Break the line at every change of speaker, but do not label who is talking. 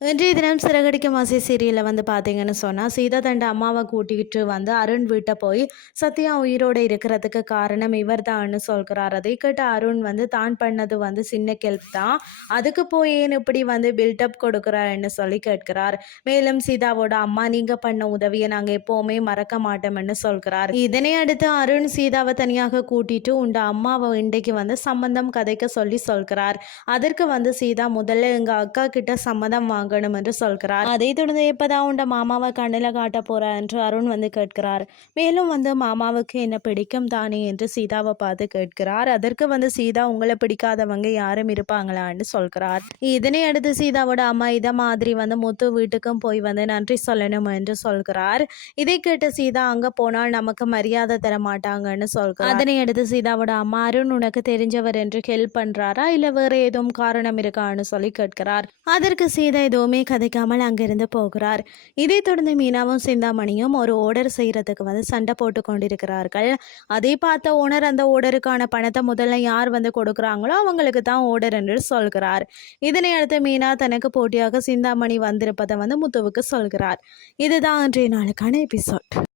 இன்றைய தினம் சிறகடிக்க மாசி சீரியலில் வந்து பார்த்தீங்கன்னு சொன்னால் சீதா தண்ட அம்மாவை கூட்டிகிட்டு வந்து அருண் வீட்டை போய் சத்யா உயிரோடு இருக்கிறதுக்கு காரணம் இவர் தான்னு சொல்கிறார். அதை கேட்ட அருண் வந்து தான் பண்ணது வந்து சின்ன கெல்ப் தான். அதுக்கு போய் ஏன் இப்படி வந்து பில்டப் கொடுக்குறாருன்னு சொல்லி கேட்கிறார். மேலும் சீதாவோட அம்மா நீங்கள் பண்ண உதவியை நாங்கள் எப்போவுமே மறக்க மாட்டோம்னு சொல்கிறார். இதனை அடுத்து அருண் சீதாவை தனியாக கூட்டிட்டு உண்ட அம்மாவை இன்றைக்கு வந்து சம்மந்தம் கதைக்க சொல்லி சொல்கிறார். அதற்கு வந்து சீதா முதல்ல எங்கள் அக்கா கிட்ட சம்மதம் வாங்கணும் என்று சொல்கிறார். அதை தொடர்ந்து எப்பதான் உண்ட மாமாவை கண்ணில் காட்ட போறா என்று அருண் வந்து கேட்கிறார். மேலும் வந்து மாமாவுக்கு என்ன பிடிக்கும் தானே என்று சீதாவை பார்த்து கேட்கிறார். அதற்கு வந்து சீதா உங்களை பிடிக்காதவங்க யாரும் இருப்பாங்களான்னு சொல்கிறார். இதனை அடுத்து சீதாவோட அம்மா இதை மாதிரி வந்து முத்து வீட்டுக்கும் போய் வந்து நன்றி சொல்லணும் என்று சொல்கிறார். இதை கேட்டு சீதா அங்க போனால் நமக்கு மரியாதை தர மாட்டாங்கன்னு சொல்கிறார். அதனை அடுத்து சீதாவோட அம்மா அருண் உனக்கு தெரிஞ்சவர் என்று ஹெல்ப் பண்றாரா? இல்ல வேற ஏதும் காரணம் இருக்கான்னு சொல்லி கேட்கிறார். அதற்கு சீதா எதுவுமே கதைக்காமல் அங்கிருந்து போகிறார். இதைத் தொடர்ந்து மீனாவும் சிந்தாமணியும் ஒரு ஓர்டர் செய்கிறதுக்கு வந்து சண்டை போட்டு கொண்டிருக்கிறார்கள். அதை பார்த்த ஓனர் அந்த ஓர்டருக்கான பணத்தை முதல்ல யார் வந்து கொடுக்குறாங்களோ அவங்களுக்கு தான் ஓர்டர் என்று சொல்கிறார். இதனை அடுத்து மீனா தனக்கு போட்டியாக சிந்தாமணி வந்திருப்பதை வந்து முத்துவுக்கு சொல்கிறார். இதுதான் அன்றைய நாளுக்கான எபிசோட்